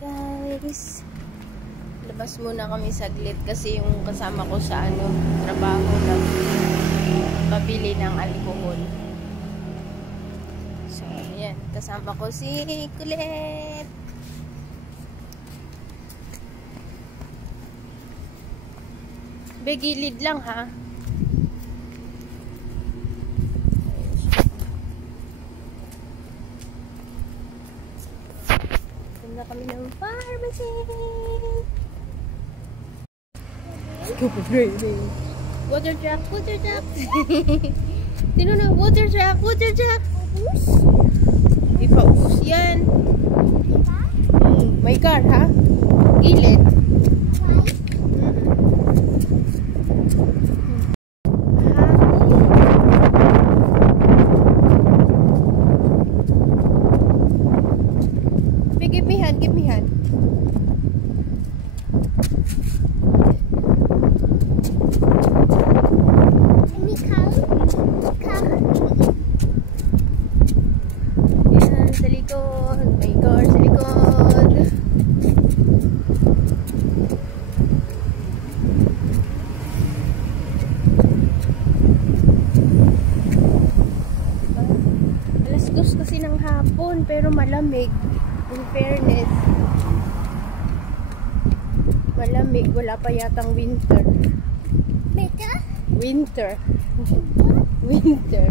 Guys, labas muna kami saglit kasi yung kasama ko sa trabaho na pabili ng alcohol. So, ayan, kasama ko si Kulit. Begilid lang ha. Punta kami ng pharmacy. Water truck, water truck. Tino na, water truck, water truck. Ipaubos yan. May car ha? Gilid. Give me hand, give me hand. Yan, sa likod. May car sa likod. Alas 2 kasi ng hapon, pero malamig. In fairness, malamig. Wala pa yatang winter. Winter. Winter.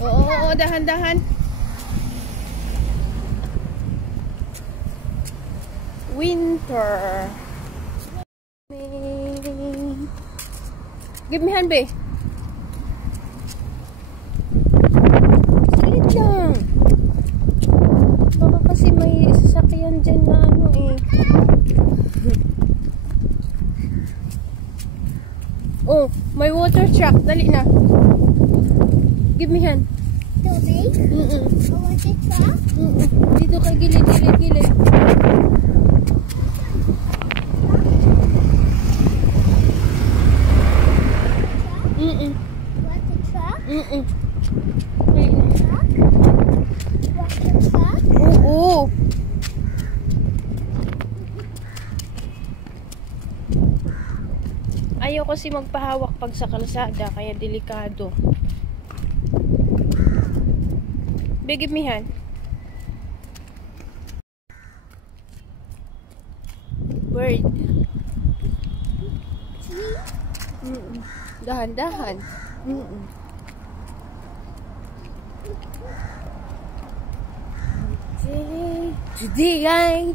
Oo, dahan-dahan. Winter. Give me hand, be. Salit lang. Baka kasi may sasakyan dyan na Oh, may water truck. Dali na. Give me hand. Tubig? Water truck? Dito kay gilid, gilid, gilid. Water truck? Water truck? Oo. Ayaw kasi magpahawak pag sa kalsada, kaya delikado. Give me hand. Bird. Dahan-dahan. Today ay yan.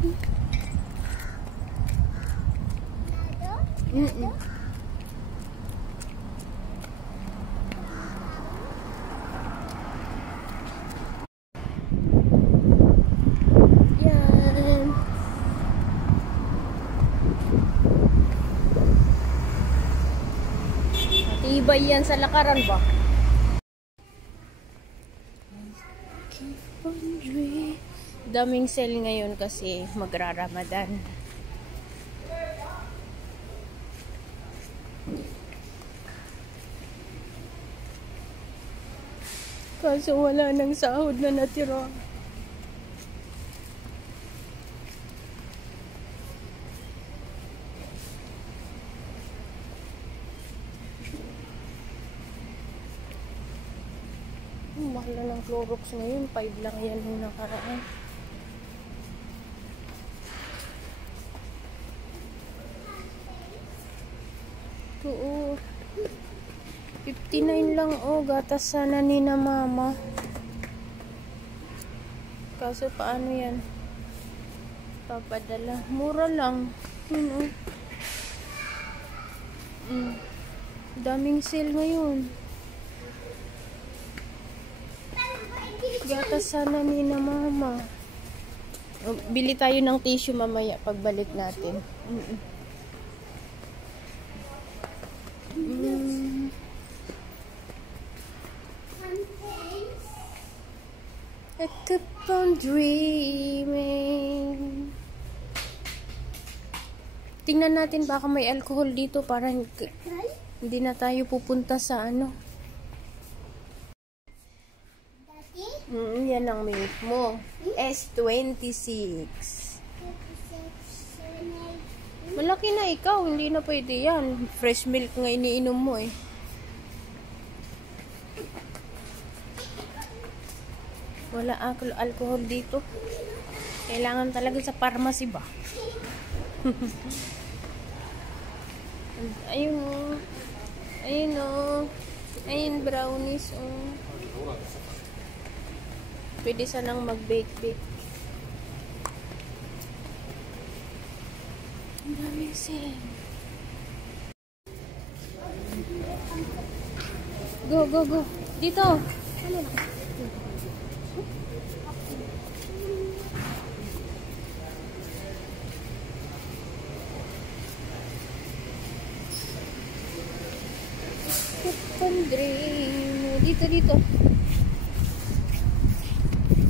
Matibay yan sa lakaran ba? Daming sale ngayon kasi magra-Ramadan. Kaso wala nang sahod na natira. Mahal na ng Clorox ngayon. 5 lang yan yung nakaraan. Oo. 59 lang gatas sana ni na mama. Kaso paano yan? Papadala. Mura lang. Daming sale ngayon. Gatas sana ni na mama. Bili tayo ng tissue mamaya pagbalik natin. I keep on dreaming. Tingnan natin baka may alcohol dito para hindi na tayo pupunta sa Daddy? Yan ang milk mo. S26. Malaki na ikaw. Hindi na pwede yan. Fresh milk nga iniinom mo eh. Wala alcohol dito. Kailangan talaga sa pharmacy ba? Ayun o. Ayun o. Ayun brownies o. Pwede sanang mag-bake-bake. Ang dami sila. Go, go, go. Dito. Ano na? Dito, dito.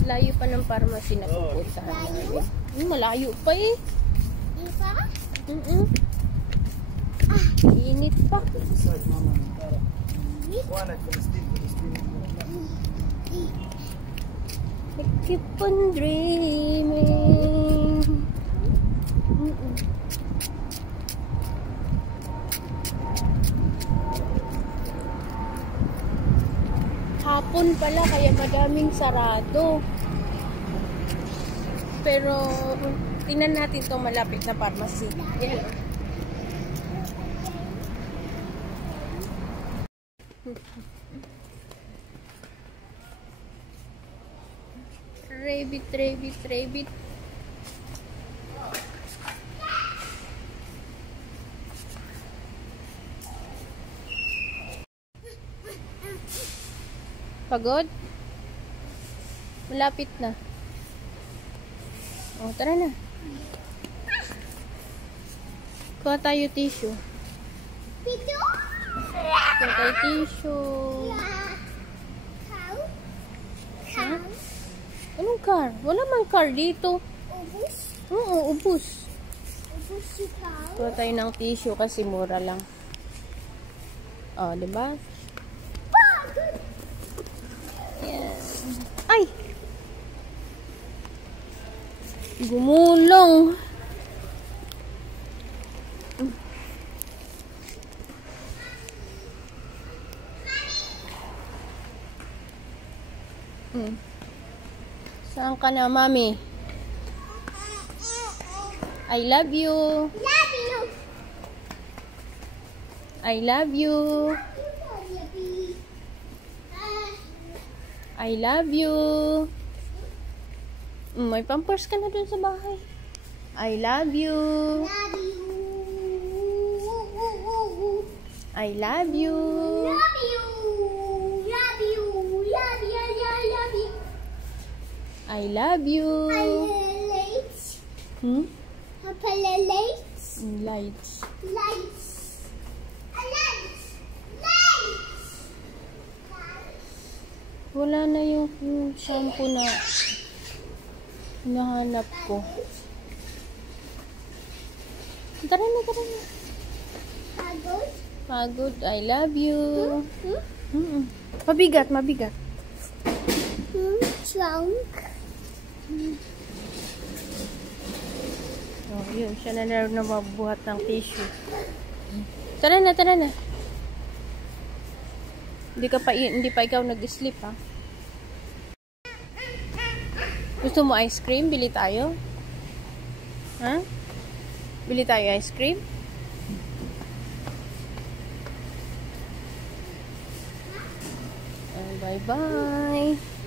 Layo pa ng pharmacy na pupuntahan. Layo? Malayo pa eh. Di ba? Init pa. I keep on dreaming. Hapon pala kaya madaming sarado. Pero tingnan natin to malapit na pharmacy. Yan. Rabbit, rabbit, rabbit. Pagod? Malapit na. O, tara na. Kuha tayo tissue. Pito? Kuha tayo tissue. Cow? Ha? Anong car? Wala mang car dito. Ubus? Oo, ubus. Ubus si cow? Kuha tayo ng tissue kasi mura lang. O, diba? Ay! Gumulong! Saan ka na, mami? I love you! Love you! I love you! I love you. May pampers ka na dun sa bahay. I love you. Love you! I love you. Love you! Love you! Love you! Love you! I love you. Lights. Lights. Lights. Lights. Wala na yung shampoo na hinahanap ko. Tara na, tara na. Pagod? Pagod. I love you. Mabigat, mabigat. Trunk. Oh, yun. Siya na mabuhat ng tissue. Tara na, tara na. Hindi pa ikaw nag-sleep, ha? Gusto mo ice cream? Bili tayo? Ha? Bili tayo ice cream? Bye-bye.